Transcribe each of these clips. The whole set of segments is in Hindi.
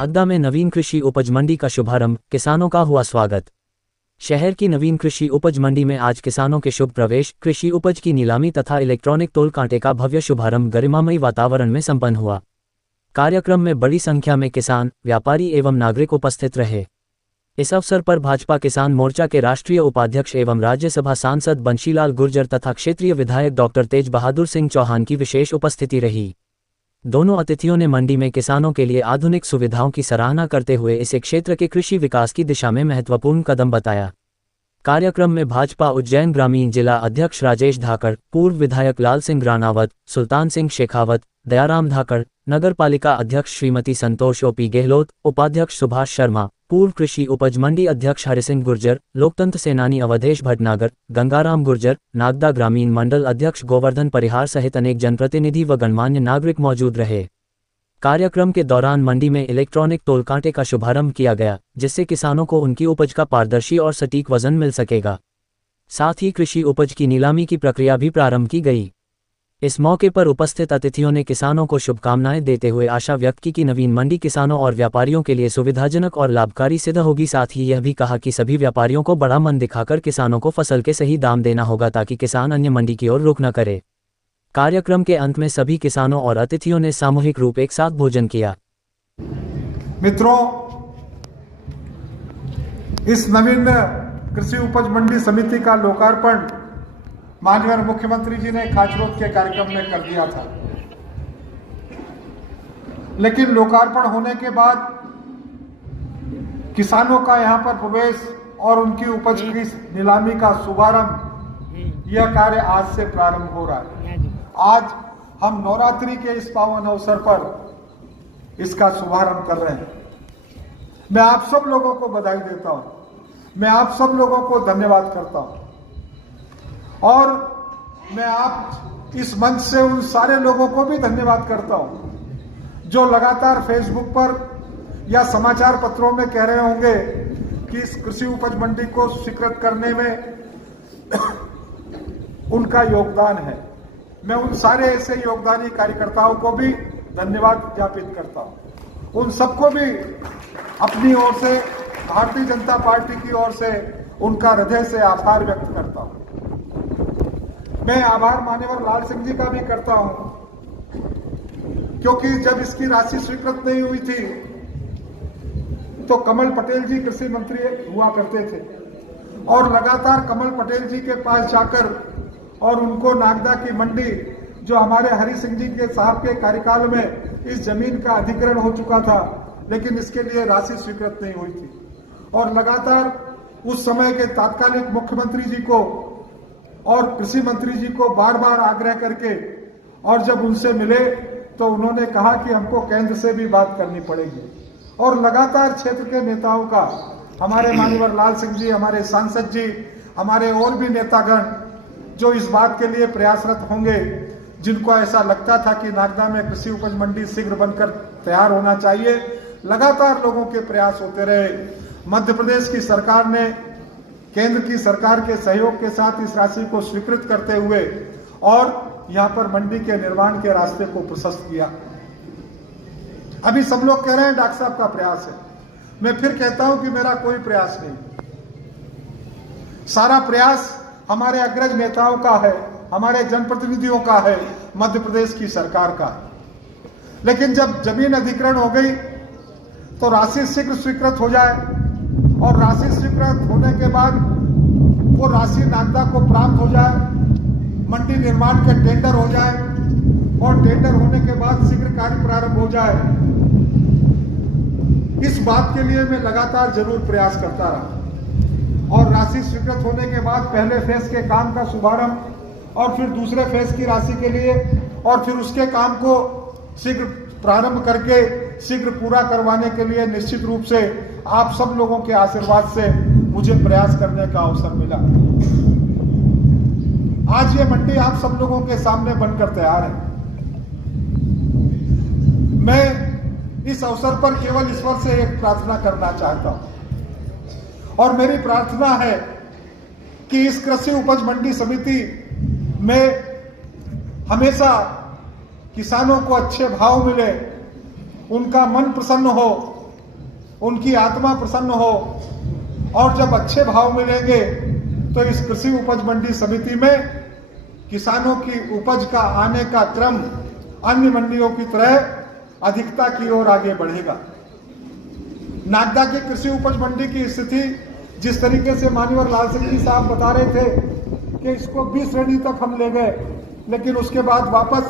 नागदा में नवीन कृषि उपज मंडी का शुभारंभ, किसानों का हुआ स्वागत। शहर की नवीन कृषि उपज मंडी में आज किसानों के शुभ प्रवेश, कृषि उपज की नीलामी तथा इलेक्ट्रॉनिक तोल कांटे का भव्य शुभारंभ गरिमामयी वातावरण में संपन्न हुआ। कार्यक्रम में बड़ी संख्या में किसान, व्यापारी एवं नागरिक उपस्थित रहे। इस अवसर पर भाजपा किसान मोर्चा के राष्ट्रीय उपाध्यक्ष एवं राज्यसभा सांसद बंशीलाल गुर्जर तथा क्षेत्रीय विधायक डॉक्टर तेज बहादुर सिंह चौहान की विशेष उपस्थिति रही। दोनों अतिथियों ने मंडी में किसानों के लिए आधुनिक सुविधाओं की सराहना करते हुए इसे क्षेत्र के कृषि विकास की दिशा में महत्वपूर्ण कदम बताया। कार्यक्रम में भाजपा उज्जैन ग्रामीण जिला अध्यक्ष राजेश धाकड़, पूर्व विधायक लाल सिंह राणावत, सुल्तान सिंह शेखावत, दयाराम धाकड़, नगर पालिका अध्यक्ष श्रीमती संतोष ओपी गहलोत, उपाध्यक्ष सुभाष शर्मा, पूर्व कृषि उपज मंडी अध्यक्ष हरिसिंह गुर्जर, लोकतंत्र सेनानी अवधेश भटनागर, गंगाराम गुर्जर, नागदा ग्रामीण मंडल अध्यक्ष गोवर्धन परिहार सहित अनेक जनप्रतिनिधि व गणमान्य नागरिक मौजूद रहे। कार्यक्रम के दौरान मंडी में इलेक्ट्रॉनिक तोल कांटे का शुभारंभ किया गया, जिससे किसानों को उनकी उपज का पारदर्शी और सटीक वजन मिल सकेगा। साथ ही कृषि उपज की नीलामी की प्रक्रिया भी प्रारंभ की गई। इस मौके पर उपस्थित अतिथियों ने किसानों को शुभकामनाएं देते हुए आशा व्यक्त की कि नवीन मंडी किसानों और व्यापारियों के लिए सुविधाजनक और लाभकारी सिद्ध होगी। साथ ही यह भी कहा कि सभी व्यापारियों को बड़ा मन दिखाकर किसानों को फसल के सही दाम देना होगा ताकि किसान अन्य मंडी की ओर रुख न करे। कार्यक्रम के अंत में सभी किसानों और अतिथियों ने सामूहिक रूप एक साथ भोजन किया। मित्रों, इस नवीन कृषि उपज मंडी समिति का लोकार्पण माननीय मुख्यमंत्री जी ने खाचरोद के कार्यक्रम में कर दिया था, लेकिन लोकार्पण होने के बाद किसानों का यहां पर प्रवेश और उनकी उपज की नीलामी का शुभारंभ, यह कार्य आज से प्रारंभ हो रहा है। आज हम नवरात्रि के इस पावन अवसर पर इसका शुभारंभ कर रहे हैं। मैं आप सब लोगों को बधाई देता हूं, मैं आप सब लोगों को धन्यवाद करता हूं और मैं आप इस मंच से उन सारे लोगों को भी धन्यवाद करता हूं जो लगातार फेसबुक पर या समाचार पत्रों में कह रहे होंगे कि इस कृषि उपज मंडी को स्वीकृत करने में उनका योगदान है। मैं उन सारे ऐसे योगदानी कार्यकर्ताओं को भी धन्यवाद ज्ञापित करता हूं। उन सबको भी अपनी ओर से, भारतीय जनता पार्टी की ओर से उनका हृदय से आभार व्यक्त करता हूं। मैं आभार माननीय लाल सिंह जी का भी करता हूं, क्योंकि जब इसकी राशि स्वीकृत नहीं हुई थी तो कमल पटेल जी कृषि मंत्री हुआ करते थे और लगातार कमल पटेल जी के पास जाकर और उनको नागदा की मंडी, जो हमारे हरि सिंह जी के साहब के कार्यकाल में इस जमीन का अधिग्रहण हो चुका था, लेकिन इसके लिए राशि स्वीकृत नहीं हुई थी, और लगातार उस समय के तात्कालिक मुख्यमंत्री जी को और कृषि मंत्री जी को बार बार आग्रह करके, और जब उनसे मिले तो उन्होंने कहा कि हमको केंद्र से भी बात करनी पड़ेगी। और लगातार क्षेत्र के नेताओं का, हमारे माननीय लाल सिंह जी, हमारे सांसद जी, हमारे और भी नेतागण जो इस बात के लिए प्रयासरत होंगे, जिनको ऐसा लगता था कि नागदा में कृषि उपज मंडी शीघ्र बनकर तैयार होना चाहिए, लगातार लोगों के प्रयास होते रहे। मध्य प्रदेश की सरकार ने केंद्र की सरकार के सहयोग के साथ इस राशि को स्वीकृत करते हुए और यहां पर मंडी के निर्माण के रास्ते को प्रशस्त किया। अभी सब लोग कह रहे हैं डॉक्टर साहब का प्रयास है। मैं फिर कहता हूं कि मेरा कोई प्रयास नहीं, सारा प्रयास हमारे अग्रज नेताओं का है, हमारे जनप्रतिनिधियों का है, मध्य प्रदेश की सरकार का। लेकिन जब जमीन अधिग्रहण हो गई तो राशि शीघ्र स्वीकृत हो जाए, और राशि स्वीकृत होने के बाद वो राशि नागदा को प्राप्त हो जाए, मंडी निर्माण के टेंडर हो जाए, और टेंडर होने के बाद शीघ्र कार्य प्रारंभ हो जाए। इस बात के लिए मैं लगातार जरूर प्रयास करता रहा, और राशि स्वीकृत होने के बाद पहले फेज के काम का शुभारंभ और फिर दूसरे फेज की राशि के लिए, और फिर उसके काम को शीघ्र प्रारंभ करके शीघ्र पूरा करवाने के लिए निश्चित रूप से आप सब लोगों के आशीर्वाद से मुझे प्रयास करने का अवसर मिला। आज ये मंडी आप सब लोगों के सामने बनकर तैयार है। मैं इस अवसर पर केवल ईश्वर से एक प्रार्थना करना चाहता हूं, और मेरी प्रार्थना है कि इस कृषि उपज मंडी समिति में हमेशा किसानों को अच्छे भाव मिले, उनका मन प्रसन्न हो, उनकी आत्मा प्रसन्न हो, और जब अच्छे भाव मिलेंगे तो इस कृषि उपज मंडी समिति में किसानों की उपज का आने का क्रम अन्य मंडियों की तरह अधिकता की ओर आगे बढ़ेगा। नागदा की कृषि उपज मंडी की स्थिति जिस तरीके से माननीय लाल सिंह जी साहब बता रहे थे कि इसको बी श्रेणी तक हम ले गए, लेकिन उसके बाद वापस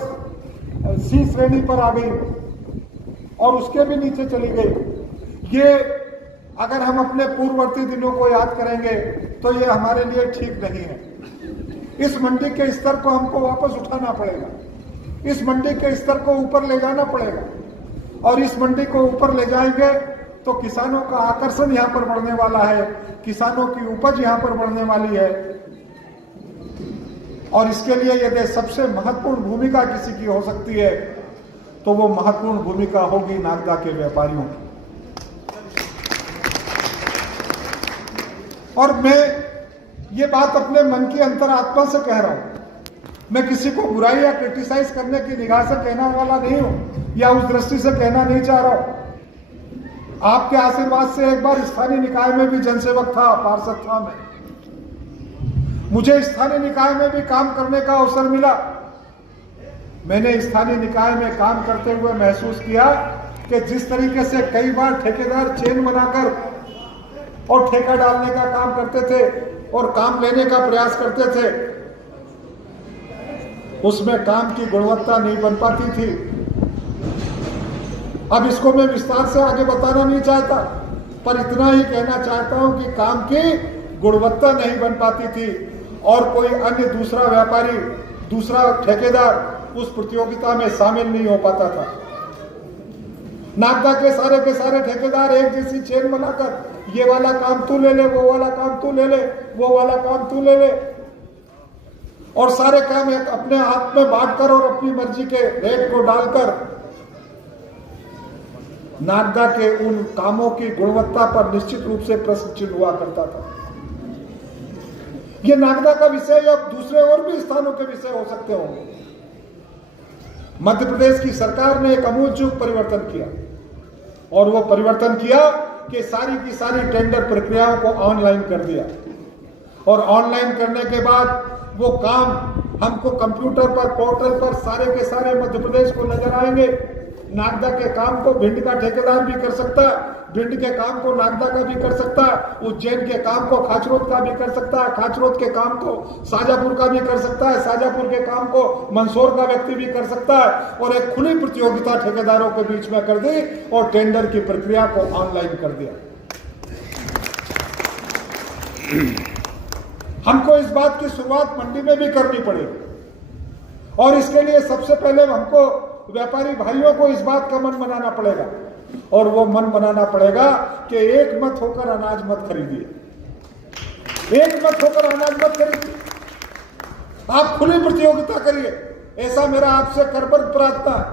सी श्रेणी पर आ गई और उसके भी नीचे चली गई। ये अगर हम अपने पूर्ववर्ती दिनों को याद करेंगे तो ये हमारे लिए ठीक नहीं है। इस मंडी के स्तर को हमको वापस उठाना पड़ेगा, इस मंडी के स्तर को ऊपर ले जाना पड़ेगा, और इस मंडी को ऊपर ले जाएंगे तो किसानों का आकर्षण यहाँ पर बढ़ने वाला है, किसानों की उपज यहाँ पर बढ़ने वाली है। और इसके लिए यदि सबसे महत्वपूर्ण भूमिका किसी की हो सकती है तो वो महत्वपूर्ण भूमिका होगी नागदा के व्यापारियों की। और मैं ये बात अपने मन की अंतरात्मा से कह रहा हूं, मैं किसी को बुराई या क्रिटिसाइज करने की निगाह से कहने वाला नहीं हूं या उस दृष्टि से कहना नहीं चाह रहा हूं। आपके आशीर्वाद से एक बार स्थानीय निकाय में भी जनसेवक था, पार्षद था मैं, मुझे स्थानीय निकाय में भी काम करने का अवसर मिला। मैंने स्थानीय निकाय में काम करते हुए महसूस किया कि जिस तरीके से कई बार ठेकेदार चेन बनाकर और ठेका डालने का काम करते थे और काम लेने का प्रयास करते थे, उसमें काम की गुणवत्ता नहीं बन पाती थी। अब इसको मैं विस्तार से आगे बताना नहीं चाहता, पर इतना ही कहना चाहता हूं कि काम की गुणवत्ता नहीं बन पाती थी और कोई अन्य दूसरा व्यापारी, दूसरा ठेकेदार उस प्रतियोगिता में शामिल नहीं हो पाता था। नागदा के सारे ठेकेदार एक जैसी चेन बनाकर ये वाला काम तू ले ले, वो वाला काम तू ले ले, वो वाला काम तू ले ले, और सारे काम एक अपने हाथ में बांटकर और अपनी मर्जी के रेट को डालकर नागदा के उन कामों की गुणवत्ता पर निश्चित रूप से प्रश्न चिन्ह हुआ करता था। ये नागदा का विषय या दूसरे और भी स्थानों के विषय हो सकते होंगे। मध्य प्रदेश की सरकार ने एक आमूलचूल परिवर्तन किया, और वो परिवर्तन किया कि सारी की सारी टेंडर प्रक्रियाओं को ऑनलाइन कर दिया, और ऑनलाइन करने के बाद वो काम हमको कंप्यूटर पर, पोर्टल पर सारे के सारे मध्य प्रदेश को नजर आएंगे। नागदा के काम को भिंड का ठेकेदार भी कर सकता है, भिंड के काम को नागदा का भी कर सकता है, उज्जैन के काम को खाचरोद का भी कर सकता है, खाचरोद के काम को शाजापुर का भी कर सकता है, शाजापुर के काम को मंदसौर का व्यक्ति भी कर सकता है, और एक खुली प्रतियोगिता ठेकेदारों के बीच में कर दी और टेंडर की प्रक्रिया को ऑनलाइन कर दिया। हमको इस बात की शुरुआत मंडी में भी करनी पड़ेगी, और इसके लिए सबसे पहले हमको व्यापारी भाइयों को इस बात का मन बनाना पड़ेगा, और वो मन बनाना पड़ेगा कि एक मत होकर अनाज मत खरीदिए, एक मत होकर अनाज मत खरीदिए, आप खुली प्रतियोगिता करिए, ऐसा मेरा आपसे करबद्ध प्रार्थना है।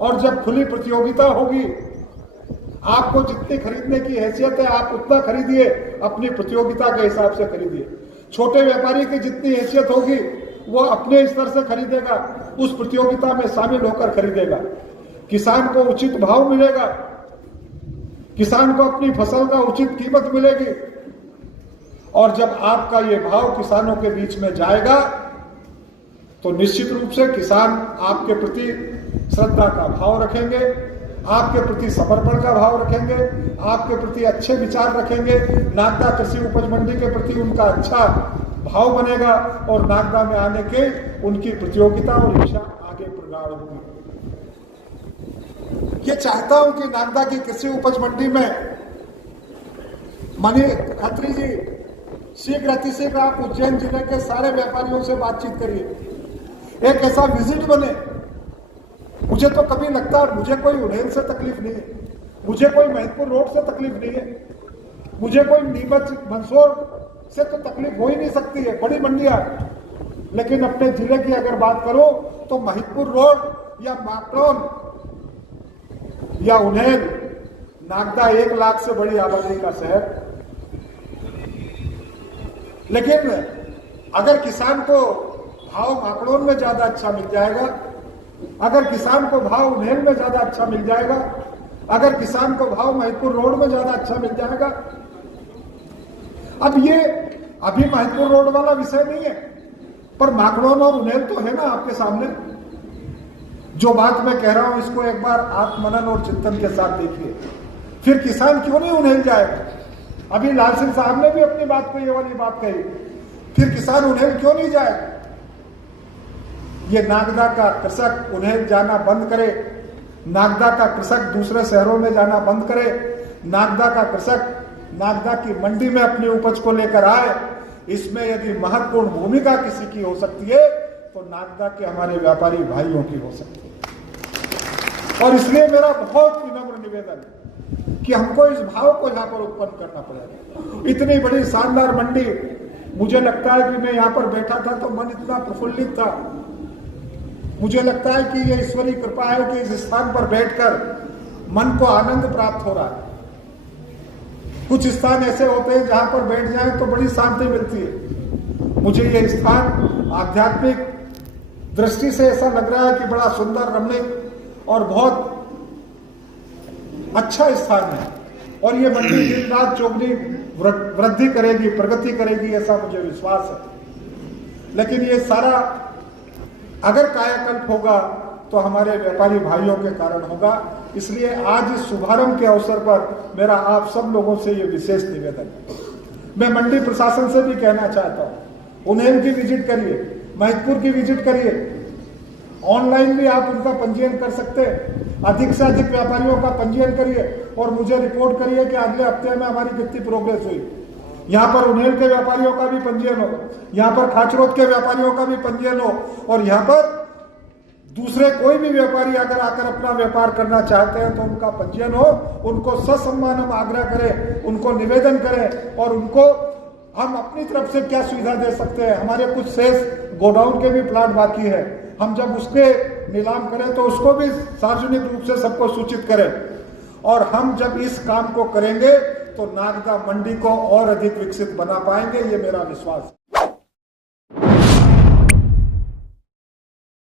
और जब खुली प्रतियोगिता होगी, आपको जितनी खरीदने की हैसियत है आप उतना खरीदिए, अपनी प्रतियोगिता के हिसाब से खरीदिए। छोटे व्यापारी की जितनी हैसियत होगी वो अपने स्तर से खरीदेगा, उस प्रतियोगिता में शामिल होकर खरीदेगा। किसान को उचित भाव मिलेगा, किसान को अपनी फसल का उचित कीमत मिलेगी, और जब आपका ये भाव किसानों के बीच में जाएगा तो निश्चित रूप से किसान आपके प्रति श्रद्धा का भाव रखेंगे, आपके प्रति समर्पण का भाव रखेंगे, आपके प्रति अच्छे विचार रखेंगे। नागदा कृषि उपज मंडी के प्रति उनका अच्छा भाव बनेगा, और नागदा में आने के उनकी प्रतियोगिता और इच्छा आगे प्रगाढ़ होगी। ये चाहता हूं कि नागदा की कृषि उपज मंडी में मनी खत्री जी शीघ्र अतिशीघ्र आप उज्जैन जिले के सारे व्यापारियों से बातचीत करिए, एक ऐसा विजिट बने। मुझे तो कभी लगता है मुझे कोई उड़ेल से तकलीफ नहीं है, मुझे कोई महत्वपूर्ण रोड से तकलीफ नहीं है, मुझे कोई नीमच मंदसौर से तो तकलीफ हो ही नहीं सकती है, बड़ी मंडियां। लेकिन अपने जिले की अगर बात करो तो महिदपुर रोड या माकड़ौन या उन्हेल, नागदा 1 लाख से बड़ी आबादी का शहर। लेकिन अगर किसान को भाव माकड़ौन में ज्यादा अच्छा मिल जाएगा, अगर किसान को भाव उन्हेल में ज्यादा अच्छा मिल जाएगा, अगर किसान को भाव महिदपुर रोड में ज्यादा अच्छा मिल जाएगा। अब ये अभी महिदपुर रोड वाला विषय नहीं है, पर माखड़ौन और उन्हेल तो है ना आपके सामने। जो बात मैं कह रहा हूं इसको एक बार आत्मनन और चिंतन के साथ देखिए, फिर किसान क्यों नहीं उन्हेल जाएगा। अभी लाल सिंह साहब ने भी अपनी बात को ये वाली बात कही, फिर किसान उन्हेल क्यों नहीं जाएगा। ये नागदा का कृषक उन्हेल जाना बंद करे, नागदा का कृषक दूसरे शहरों में जाना बंद करे, नागदा का कृषक नागदा की मंडी में अपनी उपज को लेकर आए। इसमें यदि महत्वपूर्ण भूमिका किसी की हो सकती है तो नागदा के हमारे व्यापारी भाइयों की हो सकती है। और इसलिए मेरा बहुत विनम्र निवेदन है कि हमको इस भाव को यहां पर उत्पन्न करना पड़ेगा। इतनी बड़ी शानदार मंडी, मुझे लगता है कि मैं यहां पर बैठा था तो मन इतना प्रफुल्लित था। मुझे लगता है कि ये ईश्वरीय कृपा है कि इस स्थान पर बैठकर मन को आनंद प्राप्त हो रहा है। कुछ स्थान ऐसे होते हैं जहां पर बैठ जाएं तो बड़ी शांति मिलती है। मुझे ये स्थान आध्यात्मिक दृष्टि से ऐसा लग रहा है कि बड़ा सुंदर, रमणीक और बहुत अच्छा स्थान है। और ये मंडी दिन रात चौगनी वृद्धि करेगी, प्रगति करेगी, ऐसा मुझे विश्वास है। लेकिन ये सारा अगर कायाकल्प होगा तो हमारे व्यापारी भाइयों के कारण होगा। इसलिए आज इस शुभारंभ के अवसर पर मेरा आप सब लोगों से ये विशेष निवेदन है। मैं मंडी प्रशासन से भी कहना चाहता हूँ, उन्हेल की विजिट करिए, महिदपुर की विजिट करिए, ऑनलाइन भी आप उनका पंजीयन कर सकते हैं। अधिक से अधिक व्यापारियों का पंजीयन करिए और मुझे रिपोर्ट करिए कि अगले हफ्ते में हमारी कितनी प्रोग्रेस हुई। यहाँ पर उन्हेल के व्यापारियों का भी पंजीयन हो, यहाँ पर खाचरोद के व्यापारियों का भी पंजीयन हो, और यहाँ पर दूसरे कोई भी व्यापारी अगर आकर अपना व्यापार करना चाहते हैं तो उनका पंजीयन हो। उनको ससम्मान हम आग्रह करें, उनको निवेदन करें और उनको हम अपनी तरफ से क्या सुविधा दे सकते हैं। हमारे कुछ शेष गोडाउन के भी प्लाट बाकी है, हम जब उसके नीलाम करें तो उसको भी सार्वजनिक रूप से सबको सूचित करें। और हम जब इस काम को करेंगे तो नागदा मंडी को और अधिक विकसित बना पाएंगे, ये मेरा विश्वास है।